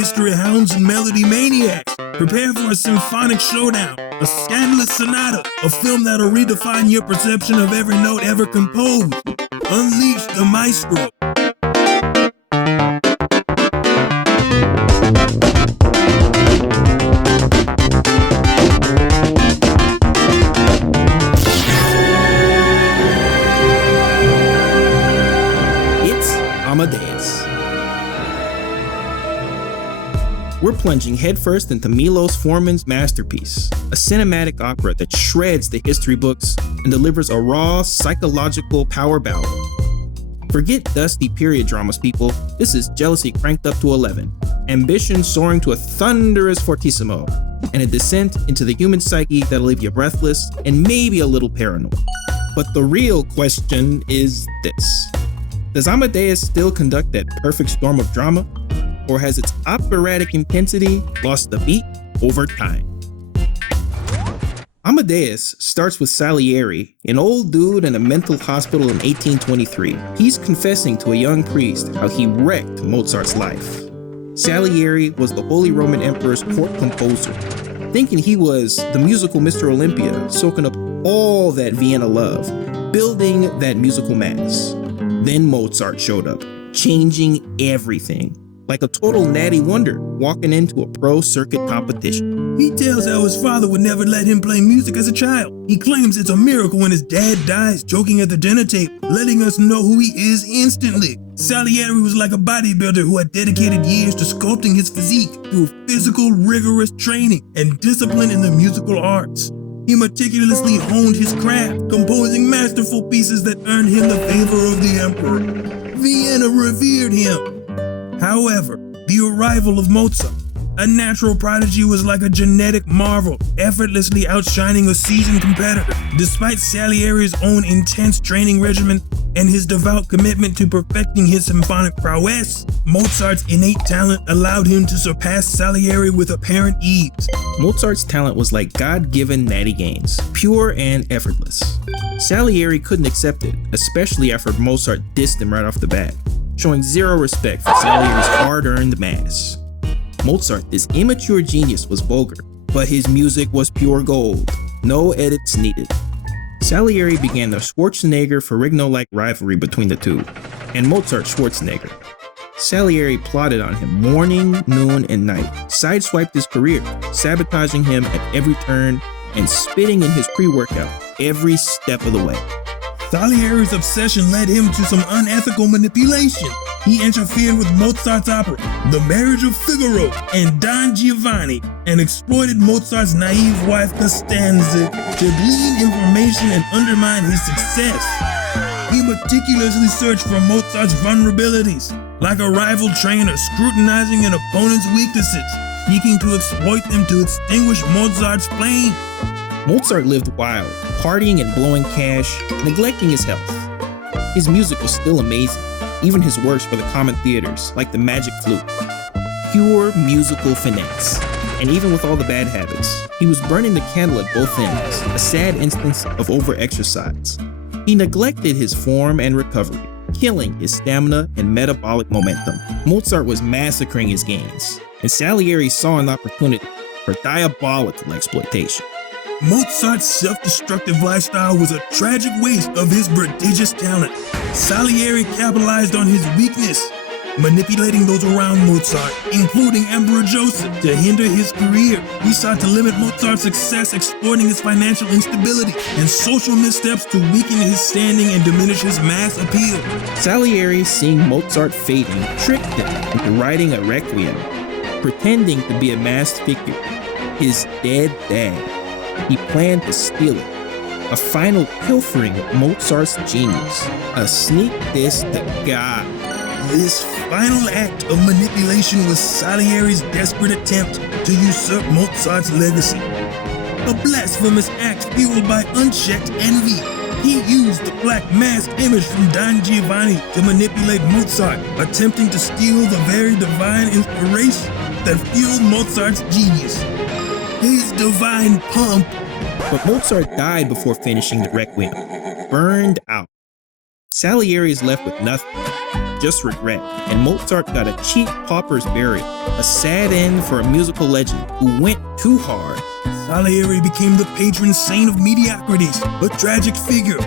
history hounds and melody maniacs. Prepare for a symphonic showdown, a scandalous sonata, a film that'll redefine your perception of every note ever composed. Unleash the maestro. Amadeus. We're plunging headfirst into Miloš Forman's masterpiece, a cinematic opera that shreds the history books and delivers a raw, psychological power ballad. Forget dusty period dramas, people. This is jealousy cranked up to 11, ambition soaring to a thunderous fortissimo, and a descent into the human psyche that'll leave you breathless and maybe a little paranoid. But the real question is this. Does Amadeus still conduct that perfect storm of drama, or has its operatic intensity lost the beat over time? Amadeus starts with Salieri, an old dude in a mental hospital in 1823. He's confessing to a young priest how he wrecked Mozart's life. Salieri was the Holy Roman Emperor's court composer, thinking he was the musical Mr. Olympia, soaking up all that Vienna love, building that musical mass. Then Mozart showed up, changing everything, like a total natty wonder walking into a pro-circuit competition. He tells how his father would never let him play music as a child. He claims it's a miracle when his dad dies joking at the dinner table, letting us know who he is instantly. Salieri was like a bodybuilder who had dedicated years to sculpting his physique through physical, rigorous training and discipline in the musical arts. He meticulously honed his craft, composing masterful pieces that earned him the favor of the emperor. Vienna revered him. However, the arrival of Mozart, a natural prodigy, was like a genetic marvel, effortlessly outshining a seasoned competitor. Despite Salieri's own intense training regimen and his devout commitment to perfecting his symphonic prowess, Mozart's innate talent allowed him to surpass Salieri with apparent ease. Mozart's talent was like God-given natty gains, pure and effortless. Salieri couldn't accept it, especially after Mozart dissed him right off the bat, showing zero respect for Salieri's hard-earned mass. Mozart, this immature genius, was vulgar, but his music was pure gold. No edits needed. Salieri began the Schwarzenegger-Ferrigno-like rivalry between the two, and Mozart-Schwarzenegger. Salieri plotted on him morning, noon, and night, sideswiped his career, sabotaging him at every turn, and spitting in his pre-workout every step of the way. Salieri's obsession led him to some unethical manipulation. He interfered with Mozart's opera, The Marriage of Figaro, and Don Giovanni, and exploited Mozart's naive wife Costanza to glean information and undermine his success. He meticulously searched for Mozart's vulnerabilities, like a rival trainer scrutinizing an opponent's weaknesses, seeking to exploit them to extinguish Mozart's flame. Mozart lived wild, partying and blowing cash, neglecting his health. His music was still amazing, even his works for the common theaters, like the Magic Flute. Pure musical finesse. And even with all the bad habits, he was burning the candle at both ends, a sad instance of overexercise. He neglected his form and recovery, killing his stamina and metabolic momentum. Mozart was massacring his gains, and Salieri saw an opportunity for diabolical exploitation. Mozart's self-destructive lifestyle was a tragic waste of his prodigious talent. Salieri capitalized on his weakness, manipulating those around Mozart, including Emperor Joseph, to hinder his career. He sought to limit Mozart's success, exploiting his financial instability and social missteps to weaken his standing and diminish his mass appeal. Salieri, seeing Mozart fading, tricked him into writing a requiem, pretending to be a masked figure, his dead dad. He planned to steal it, a final pilfering of Mozart's genius, a sneak diss to God. This final act of manipulation was Salieri's desperate attempt to usurp Mozart's legacy. A blasphemous act fueled by unchecked envy. He used the black mask image from Don Giovanni to manipulate Mozart, attempting to steal the very divine inspiration that fueled Mozart's genius. His divine pomp. But Mozart died before finishing the Requiem, burned out. Salieri is left with nothing, just regret, and Mozart got a cheap pauper's burial, a sad end for a musical legend who went too hard. Salieri became the patron saint of mediocrities, a tragic figure,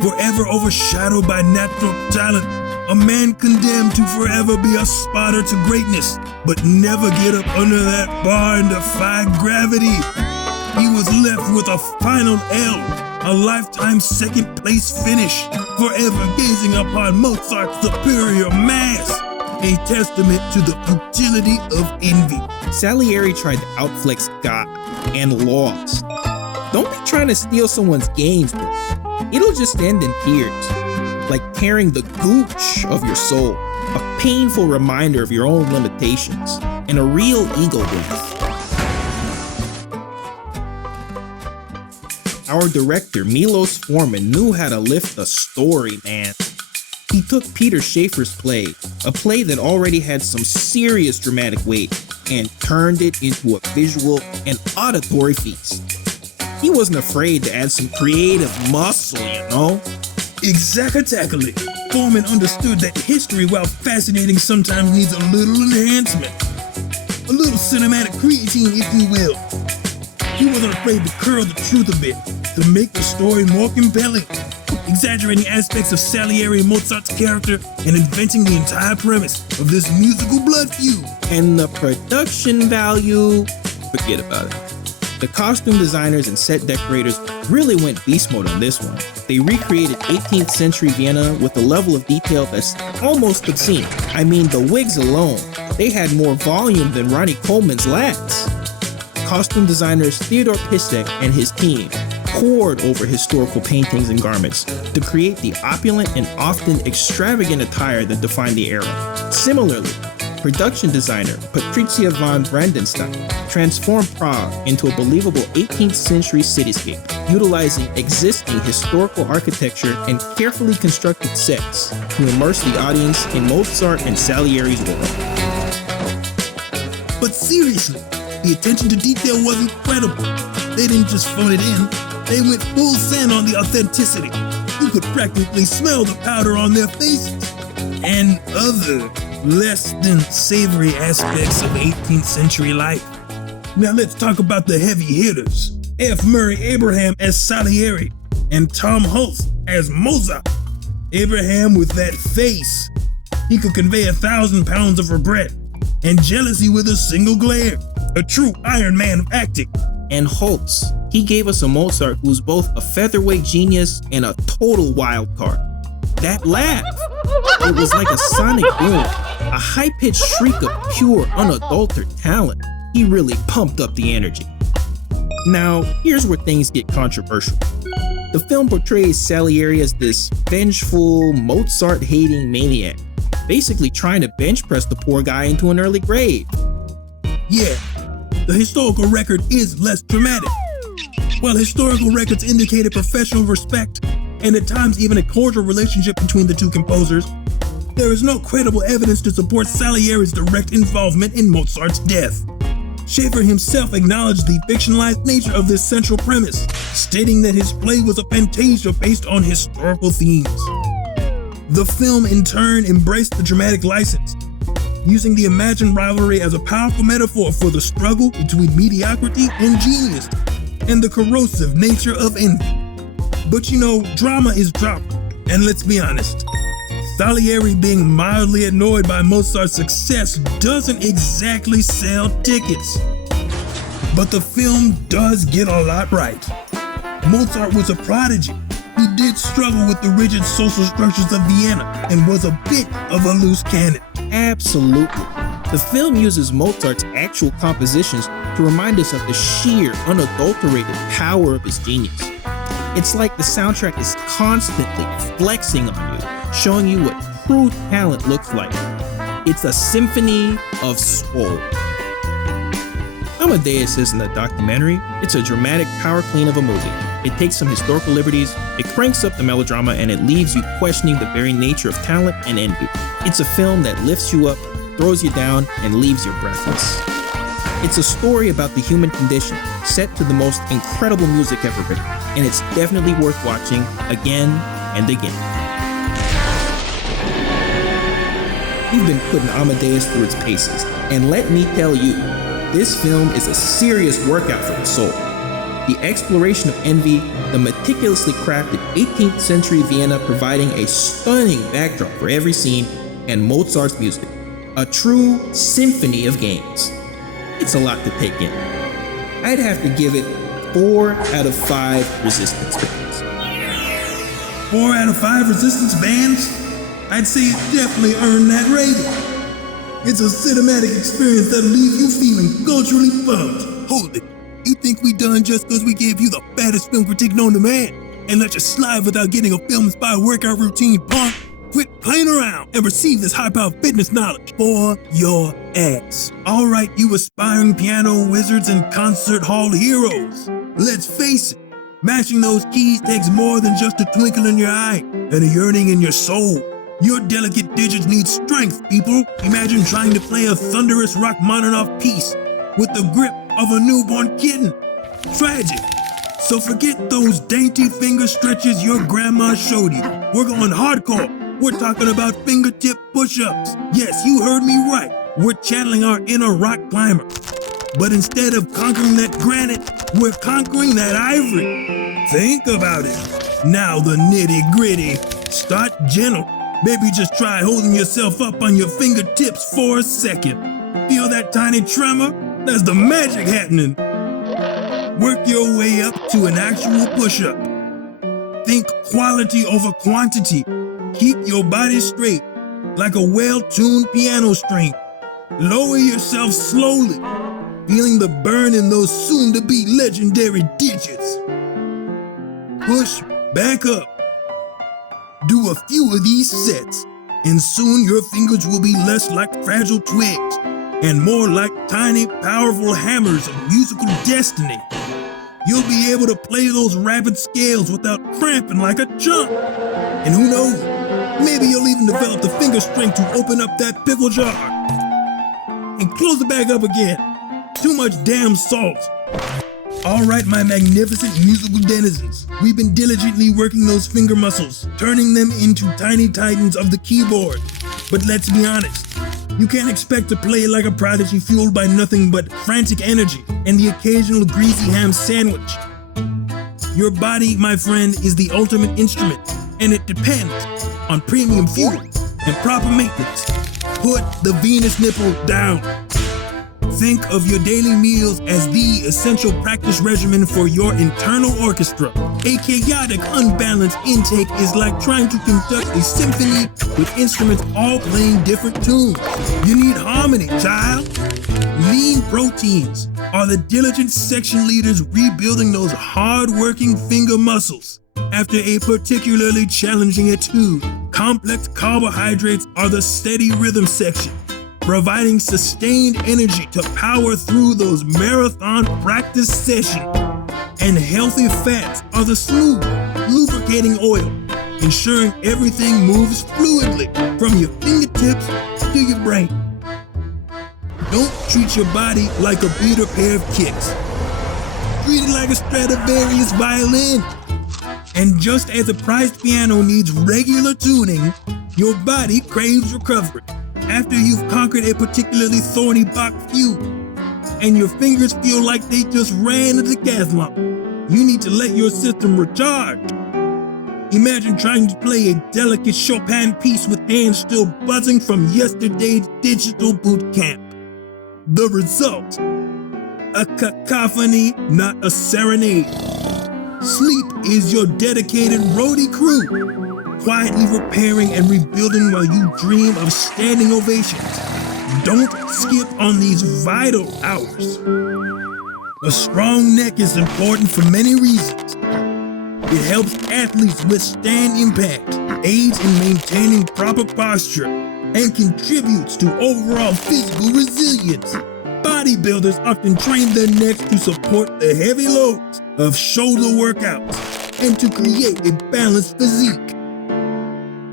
forever overshadowed by natural talent, a man condemned to forever be a spotter to greatness, but never get up under that bar and defy gravity. He was left with a final L, a lifetime second-place finish, forever gazing upon Mozart's superior mass, a testament to the futility of envy. Salieri tried to outflex God and lost. Don't be trying to steal someone's games, bro. It'll just end in tears, like tearing the gooch of your soul, a painful reminder of your own limitations, and a real ego death. Our director, Miloš Forman, knew how to lift a story, man. He took Peter Shaffer's play, a play that already had some serious dramatic weight, and turned it into a visual and auditory feast. He wasn't afraid to add some creative muscle, you know? Exactly. Forman understood that history, while fascinating, sometimes needs a little enhancement. A little cinematic creatine, if you will. He wasn't afraid to curl the truth a bit, to make the story more compelling, exaggerating aspects of Salieri and Mozart's character and inventing the entire premise of this musical blood feud. And the production value, forget about it. The costume designers and set decorators really went beast mode on this one. They recreated 18th century Vienna with a level of detail that's almost obscene. I mean, the wigs alone, they had more volume than Ronnie Coleman's lats. Costume designers Theodore Pistek and his team pored over historical paintings and garments to create the opulent and often extravagant attire that defined the era. Similarly, production designer Patricia von Brandenstein transformed Prague into a believable 18th century cityscape, utilizing existing historical architecture and carefully constructed sets to immerse the audience in Mozart and Salieri's world. But seriously, the attention to detail was incredible. They didn't just phone it in, they went full send on the authenticity. You could practically smell the powder on their faces. And other less than savory aspects of 18th century life. Now let's talk about the heavy hitters. F. Murray Abraham as Salieri and Tom Hulce as Mozart. Abraham with that face. He could convey 1,000 pounds of regret and jealousy with a single glare. A true Iron Man of acting. And Hulce, he gave us a Mozart who's both a featherweight genius and a total wild card. That laugh, it was like a sonic boom, a high-pitched shriek of pure, unadulterated talent. He really pumped up the energy. Now, here's where things get controversial. The film portrays Salieri as this vengeful, Mozart-hating maniac, basically trying to bench press the poor guy into an early grave. Yeah, the historical record is less dramatic. While historical records indicated professional respect, and at times even a cordial relationship between the two composers, there is no credible evidence to support Salieri's direct involvement in Mozart's death. Schaffer himself acknowledged the fictionalized nature of this central premise, stating that his play was a fantasia based on historical themes. The film in turn embraced the dramatic license, using the imagined rivalry as a powerful metaphor for the struggle between mediocrity and genius, and the corrosive nature of envy. But you know, drama is drama, and let's be honest, Salieri being mildly annoyed by Mozart's success doesn't exactly sell tickets. But the film does get a lot right. Mozart was a prodigy. He did struggle with the rigid social structures of Vienna and was a bit of a loose cannon. Absolutely. The film uses Mozart's actual compositions to remind us of the sheer, unadulterated power of his genius. It's like the soundtrack is constantly flexing on you, showing you what true talent looks like. It's a symphony of soul. Amadeus isn't a documentary, it's a dramatic power clean of a movie. It takes some historical liberties, it cranks up the melodrama, and it leaves you questioning the very nature of talent and envy. It's a film that lifts you up, throws you down, and leaves you breathless. It's a story about the human condition, set to the most incredible music ever written, and it's definitely worth watching again and again. We've been putting Amadeus through its paces, and let me tell you, this film is a serious workout for the soul. The exploration of envy, the meticulously crafted 18th century Vienna providing a stunning backdrop for every scene, and Mozart's music, a true symphony of games. It's a lot to take in. I'd have to give it 4 out of 5 resistance bands. 4 out of 5 resistance bands? I'd say it definitely earned that rating. It's a cinematic experience that'll leave you feeling culturally pumped. Hold it. You think we done just because we gave you the baddest film critique known to man and let you slide without getting a film-inspired workout routine, punk? Quit playing around and receive this high-powered fitness knowledge for your ass. All right, you aspiring piano wizards and concert hall heroes. Let's face it, mashing those keys takes more than just a twinkle in your eye and a yearning in your soul. Your delicate digits need strength, people. Imagine trying to play a thunderous Rachmaninoff piece with the grip of a newborn kitten. Tragic. So forget those dainty finger stretches your grandma showed you. We're going hardcore. We're talking about fingertip push-ups. Yes, you heard me right. We're channeling our inner rock climber. But instead of conquering that granite, we're conquering that ivory. Think about it. Now the nitty-gritty. Start gentle. Maybe just try holding yourself up on your fingertips for a second. Feel that tiny tremor? That's the magic happening. Work your way up to an actual push-up. Think quality over quantity. Keep your body straight, like a well-tuned piano string. Lower yourself slowly, feeling the burn in those soon-to-be legendary digits. Push back up. Do a few of these sets, and soon your fingers will be less like fragile twigs and more like tiny, powerful hammers of musical destiny. You'll be able to play those rapid scales without cramping like a chump. And who knows, maybe you'll even develop the finger strength to open up that pickle jar and close it back up again. Too much damn salt. All right, my magnificent musical denizens, we've been diligently working those finger muscles, turning them into tiny titans of the keyboard. But let's be honest, you can't expect to play like a prodigy fueled by nothing but frantic energy and the occasional greasy ham sandwich. Your body, my friend, is the ultimate instrument, and it depends on premium fuel and proper maintenance. Put the Venus nipple down. Think of your daily meals as the essential practice regimen for your internal orchestra. A chaotic, unbalanced intake is like trying to conduct a symphony with instruments all playing different tunes. You need harmony, child. Lean proteins are the diligent section leaders rebuilding those hard-working finger muscles after a particularly challenging etude. Complex carbohydrates are the steady rhythm section, providing sustained energy to power through those marathon practice sessions. And healthy fats are the smooth, lubricating oil, ensuring everything moves fluidly from your fingertips to your brain. Don't treat your body like a beater pair of kicks. Treat it like a Stradivarius violin. And just as a prized piano needs regular tuning, your body craves recovery. After you've conquered a particularly thorny Bach fugue, and your fingers feel like they just ran a decathlon, you need to let your system recharge. Imagine trying to play a delicate Chopin piece with hands still buzzing from yesterday's digital boot camp. The result, a cacophony, not a serenade. Sleep is your dedicated roadie crew, quietly repairing and rebuilding while you dream of standing ovations. Don't skip on these vital hours. A strong neck is important for many reasons. It helps athletes withstand impact, aids in maintaining proper posture, and contributes to overall physical resilience. Bodybuilders often train their necks to support the heavy loads of shoulder workouts and to create a balanced physique.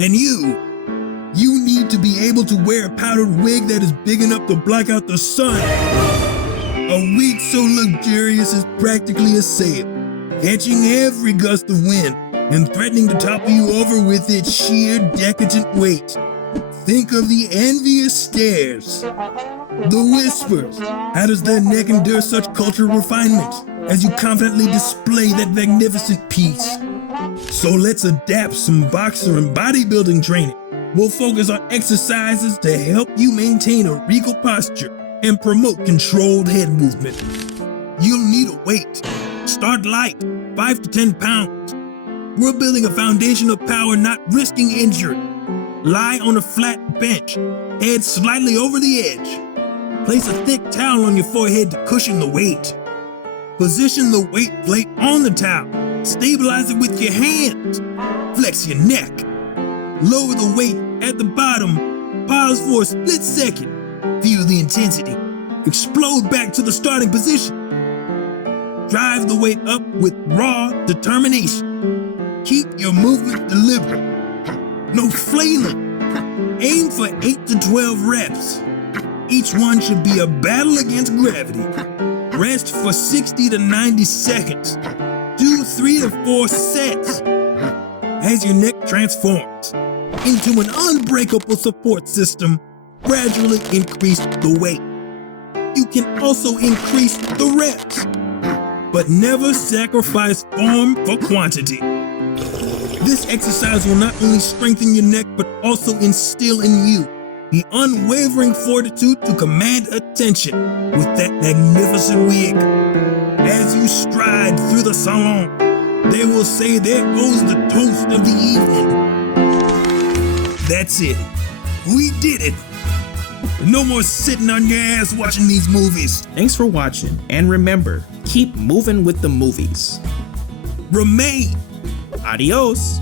And you need to be able to wear a powdered wig that is big enough to block out the sun. A wig so luxurious it's practically a sail, catching every gust of wind and threatening to topple you over with its sheer decadent weight. Think of the envious stares, the whispers. How does their neck endure such cultural refinement as you confidently display that magnificent piece? So let's adapt some boxer and bodybuilding training. We'll focus on exercises to help you maintain a regal posture and promote controlled head movement. You'll need a weight. Start light, 5 to 10 pounds. We're building a foundation of power, not risking injury. Lie on a flat bench, head slightly over the edge. Place a thick towel on your forehead to cushion the weight. Position the weight plate on the towel. Stabilize it with your hands. Flex your neck. Lower the weight at the bottom. Pause for a split second. Feel the intensity. Explode back to the starting position. Drive the weight up with raw determination. Keep your movement deliberate. No flailing. Aim for 8 to 12 reps. Each one should be a battle against gravity. Rest for 60 to 90 seconds. Do 3 to 4 sets. As your neck transforms into an unbreakable support system, gradually increase the weight. You can also increase the reps, but never sacrifice form for quantity. This exercise will not only strengthen your neck, but also instill in you the unwavering fortitude to command attention with that magnificent wig. As you stride through the salon, they will say, "There goes the toast of the evening." That's it. We did it. No more sitting on your ass watching these movies. Thanks for watching, and remember, keep moving with the movies. Remain. Adios.